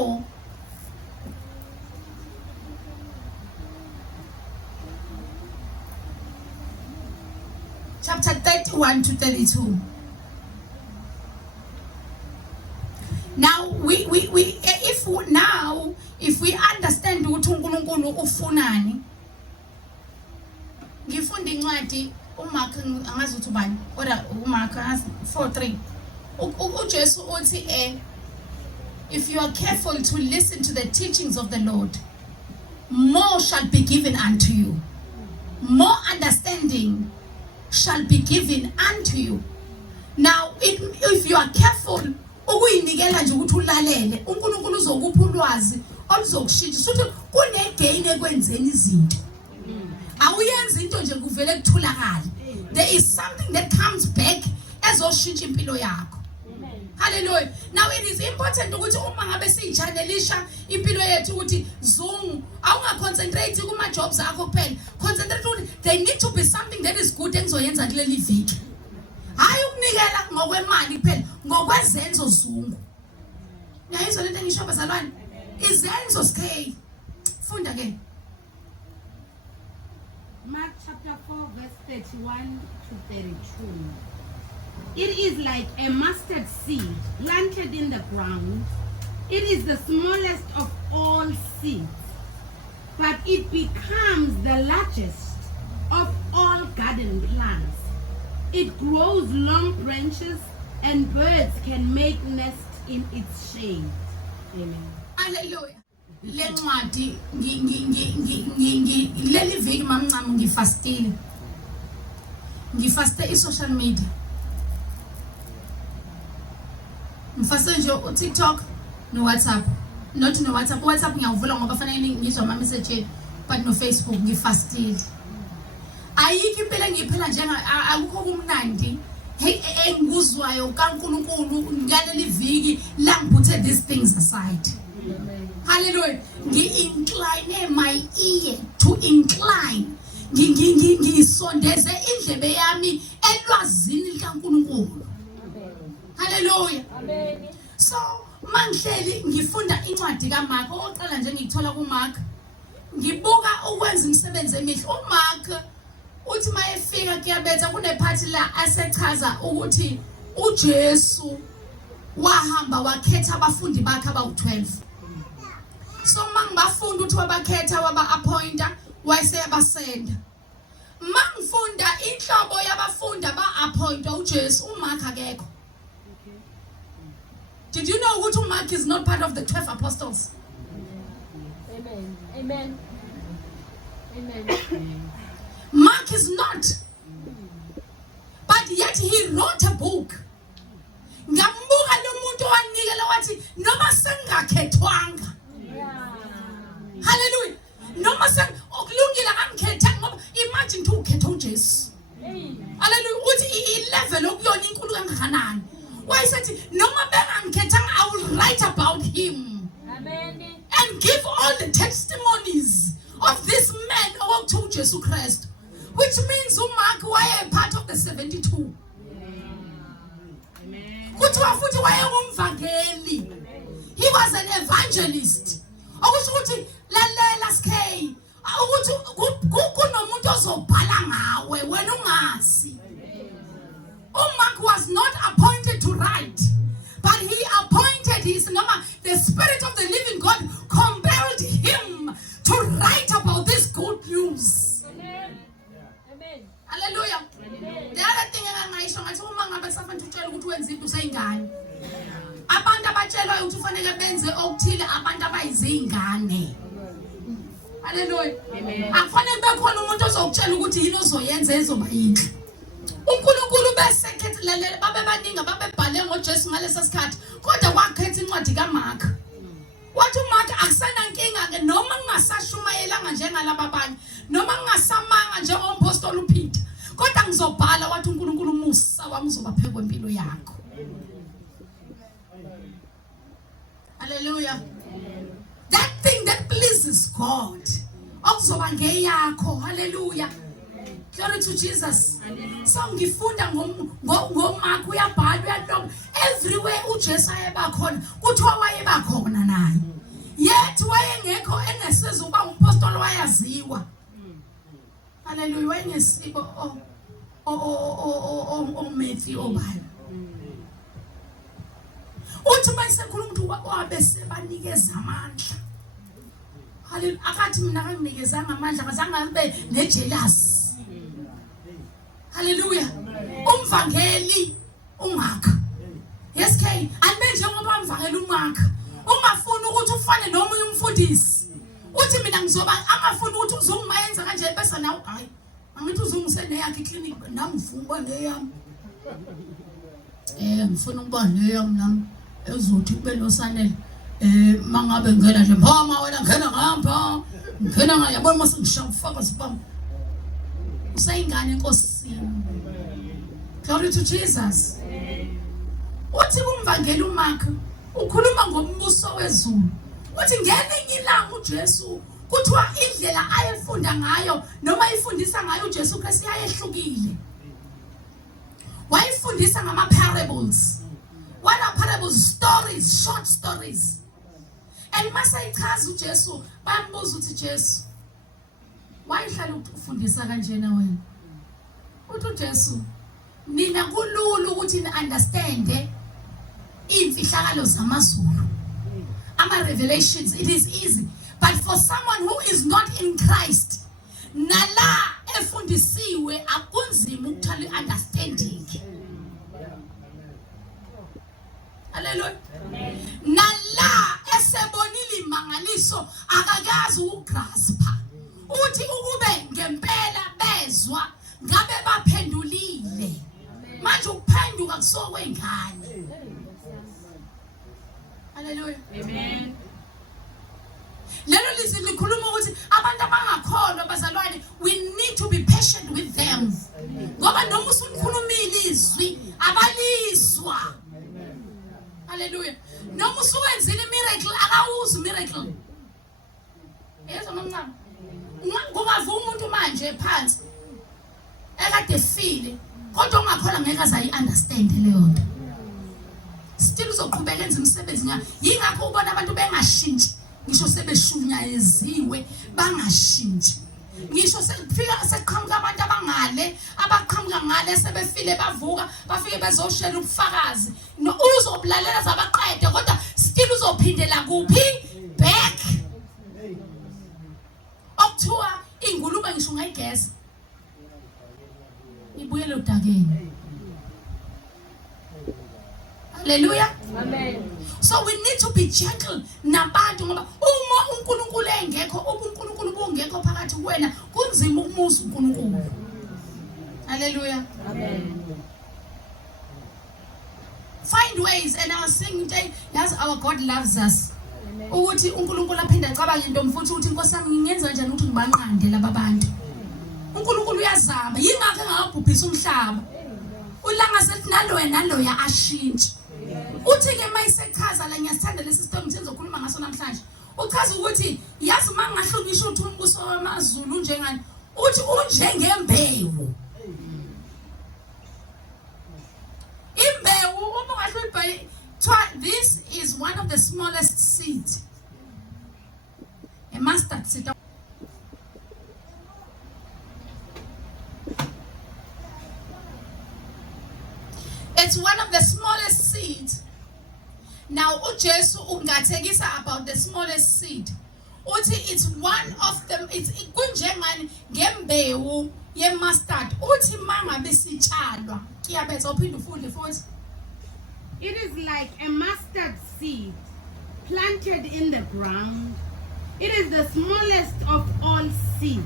34. Chapter 31 to 32. Now if we understand ukuthi uNkulunkulu ufunani, ngifunda incwadi uMark angazi ukuthi ubani kodwa uMark 4:3 uJesu uthi if you are careful to listen to the teachings of the Lord, more shall be given unto you, more understanding shall be given unto you. Now if you are careful ukuyinikela nje ukuthi ulalele, uNkulunkulu uzokupha ulwazi oluzokushintsha futhi kunegain ekwenzeni izinto. Awuyenza into nje kuvele kutholakala. There is something that comes back ezoshintsha impilo yakho. Hallelujah. Now it is important ukuthi uma ngabe siyichanelisha impilo yethu ukuthi Zoom awunga concentrate kuma jobs akho kuphela. Concentrate ukuthi there need to be something that is good engizoyenza kuleli viki. Hayi ukunikela ngokwemali kuphela, ngokwezenzo zungu. Niyayizwa lento engisho bazalwane? Izenzo scale. Funda ke. Mark chapter 4 verse 31 to 32. It is like a mustard seed planted in the ground. It is the smallest of all seeds, but it becomes the largest of all garden plants. It grows long branches and birds can make nests in its shade. Amen. Hallelujah. Lencwadi leli viki mamncane ngifastile. Ngifaste social media. Ngifaste nje uTikTok no WhatsApp. Not no WhatsApp. WhatsApp ngiyavula ngoba fanele ngizwa ama message, but no Facebook ngifastile. Ayikho impela ngiphela njenga akukho kumnandi. Hey engikuzwayo kaNkulunkulu ngaleli viki la ngibuthe these things aside. Hallelujah. Ngi-incline my ear to incline. Ngisondeze indlebe yami elwazini likaNkulunkulu. Hallelujah. Amen. So mangihleli ngifunda incwadi kaMark oqala nje ngithola kuMark. Ngibuka ukwenza imisebenzi emihle. uMark uthi mayefika kuyabetha kunephathi la asechaza ukuthi uJesu wahamba wakhetha abafundi bakhe abawu-12. So mangibafunda ukuthi wabakhetha waba-appointa wayeseyabasenda. Mangifunda inhlobo yabafundi aba-appointwa uJesu uMark akekho. Did you know ukuthi uMark is not part of the 12 apostles? Amen. Amen. Amen. Mark is not. But yet he wrote a book. Ngambuka lo muntu owanikela wathi noma sengakhethwanga. Hallelujah. Noma okulungile angikhetha ngoba imagine to ukhetha uJesu. Hallelujah. Uthi i-level okuyona inkulu kangakanani. Wayesethi noma bengangikhethanga I will write about him. Amen. And give all the testimonies of this man owakuthiwa uJesu Christ. Which means uMark waye part of the 72. Kuthiwa futhi wayengumvangeli. He was an evangelist. Okusho ukuthi lalela skay. Ukuthi kunomuntu ozobhala ngawe wena ungazi. uMark was not appointed to write, but he appointed the Spirit of the living God compelled him to write about this good news. Amen. Amen. Hallelujah. Amen. The other thing engangayisho ngathi uma ngabe safanele utshela ukuthi wenza into useyingane. Abantu abatshelwa ukuthi ufanele benze okuthile abantu abayizingane. Hallelujah. Amen. Akufanele bekhona umuntu ozokutshela ukuthi yini ozoyenza ezoba yinhle. uNkulunkulu besekhethe lalela babe baningi babebhale ngoJesu ngalesa sikhathi kodwa wakhetha incwadi kaMark. Wathi uMark akusanankinga ke noma ngingasashumayelanga njengalaba abanye noma ngingasamanga njengompostoli uPeter kodwa ngizobhala wathi uNkulunkulu umusa wami uzoba phekwe kwempilo yakho. Hallelujah. That thing that pleases God okuzoba ngeyakho. Hallelujah. Glory to Jesus. So ngifunda ngoMark uyabhala uyaqoqa everywhere uJesu ayeba khona kuthiwa wayeba khona naye. fact wayengekho engesizwe uba umpostoli wayaziwa. Hallelujah, wayengesibo omethi obala. Uthi mayisekhuluma umuntu wabe sebanikeza amandla. Hallelujah, akathi mina kanginikeza amandla kazange abe nejealous. Hallelujah. Umvangeli uMark. Yes K, anibe njengoba umvangeli uMark. Ungafuni ukuthi ufane nomunye umfundisi. Uthi mina ngizoba angafuni ukuthi uzungimayenza kanje bese nawe hayi. Angithi uzungise neyakhe iclinic nami ngifuna ukuba neyami. Ngifuna ukuba neyami nami ezothi kube nosanele. Mangabe ngena nje mama wena ngena ngapha. Ngena ngayabona mase ngishaya ufaka sibam. Usayingane enkosini. Glory to Jesus. Uthi kumvangeli uMark ukhuluma ngombuso wezulu. Uthi ngelinye ilanga uJesu kuthiwa indlela ayefunda ngayo noma ifundisa ngayo uJesu Kristu yayehlukile. Wayefundisa ngama parables. What are parables? Stories, short stories. And masayichaza uJesu bambuza uthi Jesu wayihlala ukufundisa kanjena wena. Uthi uJesu mina kulula ukuthi ni understand imfihlakalo zamazulu. Ama revelations, it is easy. But for someone who is not in Christ, nala efundisiwe akunzima ukuthola understanding. Hallelujah. Nala esebonile imangaliso akakazi ugraspa. Uthi ukube ngempela bezwa ngabe baphendulile. Manje ukuphenduka kusokwengane. Hallelujah. Amen. Lelo lizwi likhuluma ukuthi abantu abangakholwa bazalwane, we need to be patient with them. Ngoba noma usunikhulumile izwi abaliswa. Hallelujah. Noma usuwenzile miracle akawuzi miracle. Yezwa mamncane. Kungavuma umuntu manje phansi ekade file kodwa ungakhola ngeke azayi-understand leyo nto. Still uzoqhubeka enza umsebenzi ngayo. Yingakho ubona abantu bengashintshi. Ngisho sebeshunyayeziwe bangashintshi. Ngisho sekufika seqhamuka abantu abangale abaqhamuka ngale sebefile bavuka bafike bezoshela ubufakazi. No uzobulalela zabaqede kodwa still uzophindela kuphi? Back. Okuthiwa ingulube ngisho ngayigeza. Ibuyele udakeni. Hallelujah. Amen. So we need to be gentle nabantu ngoba uma uNkulunkulu engekho uNkulunkulu bungekho phakathi kuwena kunzima ukumusa uNkulunkulu. Hallelujah. Amen. Find ways, and I was saying today, yes, our God loves us. Ukuthi uNkulunkulu aphinda acabanga into mfuthu ukuthi Nkosi yami ngingenza kanjani ukuthi ngibanqande laba bantu. uNkulunkulu uyazama yingakho engakubhubhisa umhlaba. Ulanga sethi naloya ashintshe. Uthi ke mayisechaza la ngiyasithanda lesi story sizokhuluma ngaso namhlanje. Uchaza ukuthi yazi mangahlonishwa ukuthi umbuso wamazulu unjengani. Uthi unjengembewu. Imbewu uma ungahlupha this is one of the smallest seeds. A mustard seed. It's one of the smallest seeds. Now, uJesu ungathekisa about the smallest seed. Uthi it's one of them. It's kunjengani ngembewu ye mustard. Uthi mangabe sitshalwa. Kiyabetha uphinde ufunde futhi. It is like a mustard seed planted in the ground. It is the smallest of all seeds.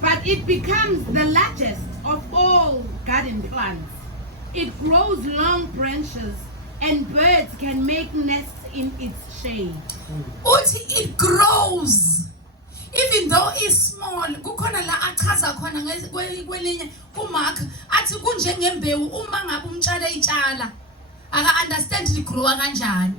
But it becomes the largest of all garden plants. It grows long branches and birds can make nests in its shade. Uthi it grows. Even though it's small, kukhona la achaza khona kwelinye kuMark athi kunjengembewu uma ngabe umtshale itshala aka understand ligrowa kanjani.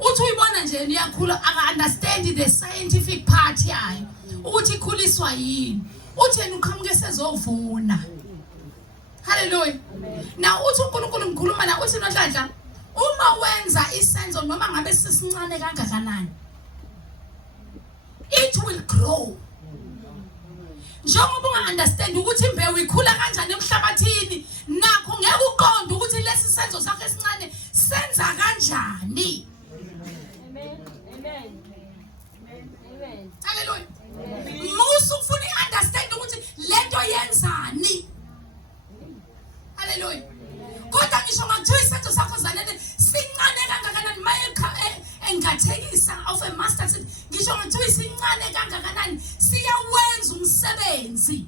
Uthi uyibona nje iyakhula aka understand the scientific part yayo ukuthi ikhuliswa yini. Uthi yena uqhamuke sezovuna. Hallelujah. Now uthi uNkulunkulu ngikhuluma na uthi noNhlanhla uma wenza isenzo noma ngabe sisincane kangakanani, it will grow. Njengoba unga-understand ukuthi imbewu ikhula kanjani emhlabathini, nakho ngeke uqonde ukuthi lesi senzo sakho esincane senza kanjani. Amen. Amen. Amen. Hallelujah. Musu ufuna i-understand ukuthi lento yenzani. Hallelujah. Kodwa ngisho ngakuthiwa isenzo sakho zanele sincane kangakanani, maye engathekisa of a master seed, ngisho ngakuthiwa isincane kangakanani siyawenza umsebenzi.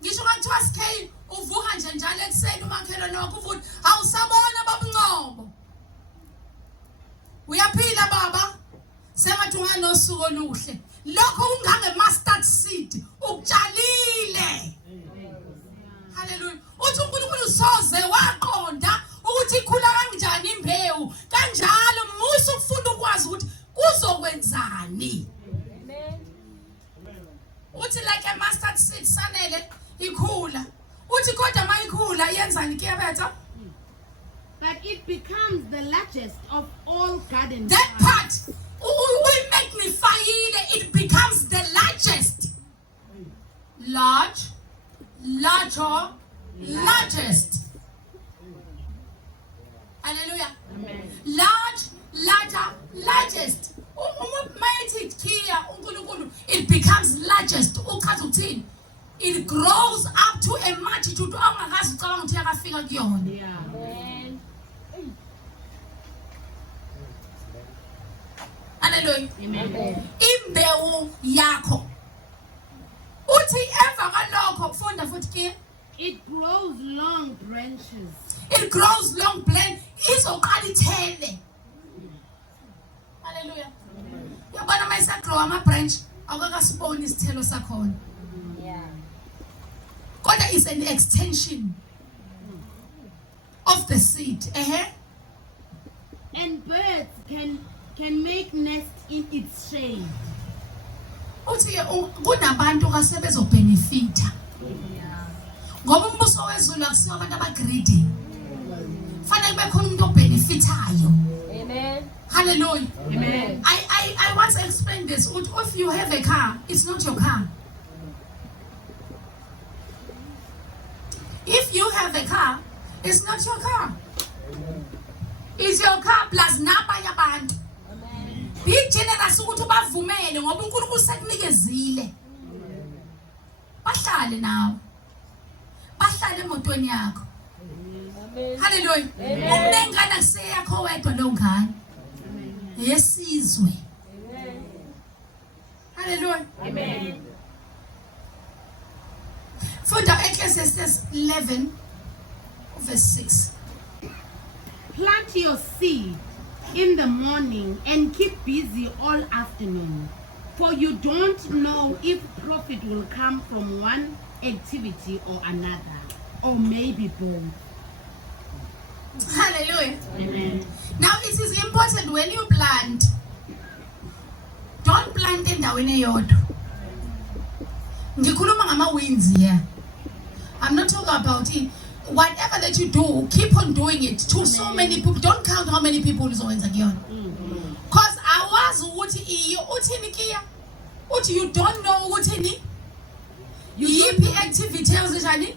Ngisho ngakuthiwa sikhe uvuka nje njalo ekuseni umakhelwane wakho uvuka, awusabona babuncobo, uyaphila baba, sengathi unganosuku oluhle. Lokho ungange mustard seed ukutshalile. Hallelujah. Uthi uNkulunkulu soze waqonda ukuthi ikhula kanjani imbewu, kanjalo musu ufuna ukwazi ukuthi kuzokwenzani. Amen. Uthi like a mustard seed sanele ikhula, uthi kodwa mayikhula yenzani kuyabetha. But it becomes the largest of all garden That plants. part we magnify it becomes the largest. Larger, largest. Hallelujah. Amen. Larger, largest. It becomes largest. It grows up to a multitude. Yeah. Amen. Hallelujah. Amen. Imbewu yakho. Uthi emva kwalokho funda futhi ke. It grows long branches. It grows long plant. Izoqala ithele. Hallelujah. Yabona mayisagrow ama branch awukakasiboni isithelo sakhona. Yeah. Kodwa is an extension of the seed. And birds can make nests in its shade. Uthi kunabantu kasebezobhenefita. Ngoba umbuso wezulu akusiyo abantu abagreedy. Fanele kube khona umuntu obhenefitayo. Amen. Hallelujah. Amen. I once explained this. If you have a car, it's not your car. If you have a car, it's not your car. It's your car plus nabanye abantu. Amen. Be generous ukuthi ubavumele ngoba uNkulunkulu usekunikezile. Bahlale nawe. Bahlale emotweni yakho. Amen. Hallelujah. Umnengane kuseyakho wedwa lo ngane. Yesizwe. Amen. Hallelujah. Amen. Funda Ecclesiastes 11 verse 6. Plant your seed in the morning and keep busy all afternoon, for you don't know if profit will come from one activity or another, or maybe both. Hallelujah. Amen. Now it is important when you plant, don't plant endaweni eyodwa. Ngikhuluma ngama-winds here. I'm not talking about it. Whatever that you do, keep on doing it to so many people. Don't count how many people uzowenza kuyona. Because awazi ukuthi iyo uthini kiya. Uthi you don't know ukuthi yiphi activity enzenjani.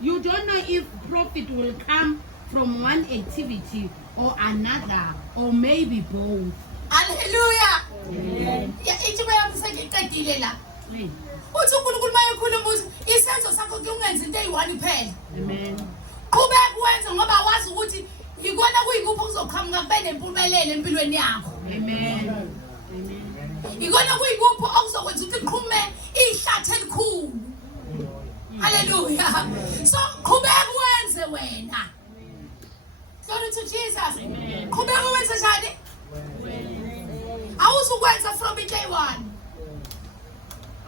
You don't know if profit will come from one activity or another, or maybe both. Hallelujah. Amen. Ya ithi bayakusekiqedile la. Amen. Uthi uNkulunkulu mayekhuluma ukuthi isenzo sakho kungenza into eyi-1 kuphela. Amen. Qhubeka wenze ngoba wazi ukuthi ikona kuyikuphi okuzoqhamuka kube nempumelelo empilweni yakho. Amen. Amen. Ikona kuyikuphi okuzokwenza ukuthi iqhume ihlathi elikhulu. Hallelujah. So qhubeka wenze wena. Glory to Jesus. Qhubeka wenze njani? Awuzukwenza from day one.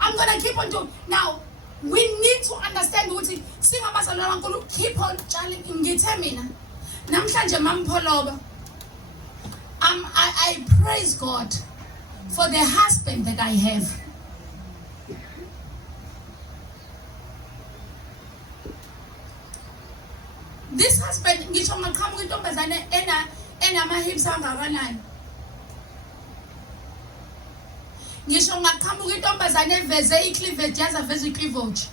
I'm gonna keep on doing. Now, we need to understand ukuthi singabazalwane kaNkulunkulu keep on tshali ngithe mina. Namhlanje mampholoba. I praise God for the husband that I have. This husband ngisho ngaqhamuka intombazane enama-hips angakanani. Ngisho ngaqhamuka intombazane eveze i-cleavage yaze aveze i-cleavage.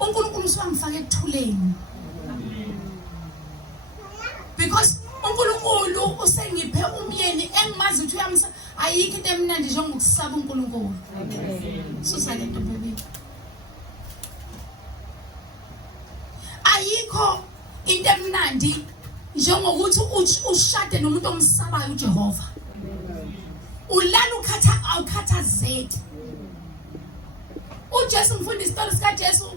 uNkulunkulu uswangifaka ekuthuleni. Because uNkulunkulu usengiphe umyeni engimazi ukuthi uyamsa ayikho into emnandi njengokusaba uNkulunkulu. Susa le nto baby. Ayikho into emnandi njengokuthi ushade nomuntu omsabayo uJehova. Ulala awukhathazeki. uJesu ngifunda isitori sika Jesu.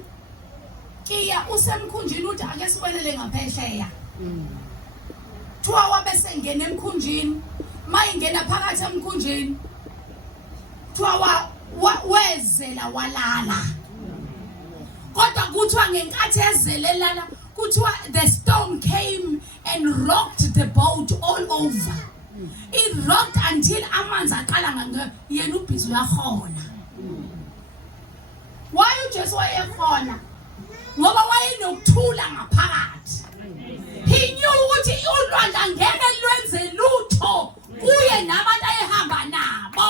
Kiya usemkhunjini uthi ake sikwelele ngaphesheya. Thiwa wabe sengena emkhunjini, mayingena phakathi emkhunjini. Thiwa wezela walala. Kodwa kuthiwa ngenkathi ezelelana kuthiwa the storm came and rocked the boat all over. It rocked until amanzi aqala yena ubhizi uyakhona. Why uJesu wayekhona? Ngoba wayenokuthula ngaphakathi. He knew ukuthi ulwandle ngeke lwenze lutho kuye nabantu ayehamba nabo.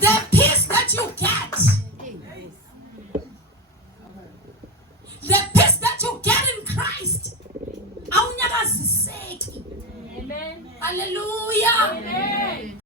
The peace that you get, the peace that you get in Christ, awunyakaziseki. Amen. Hallelujah. Amen.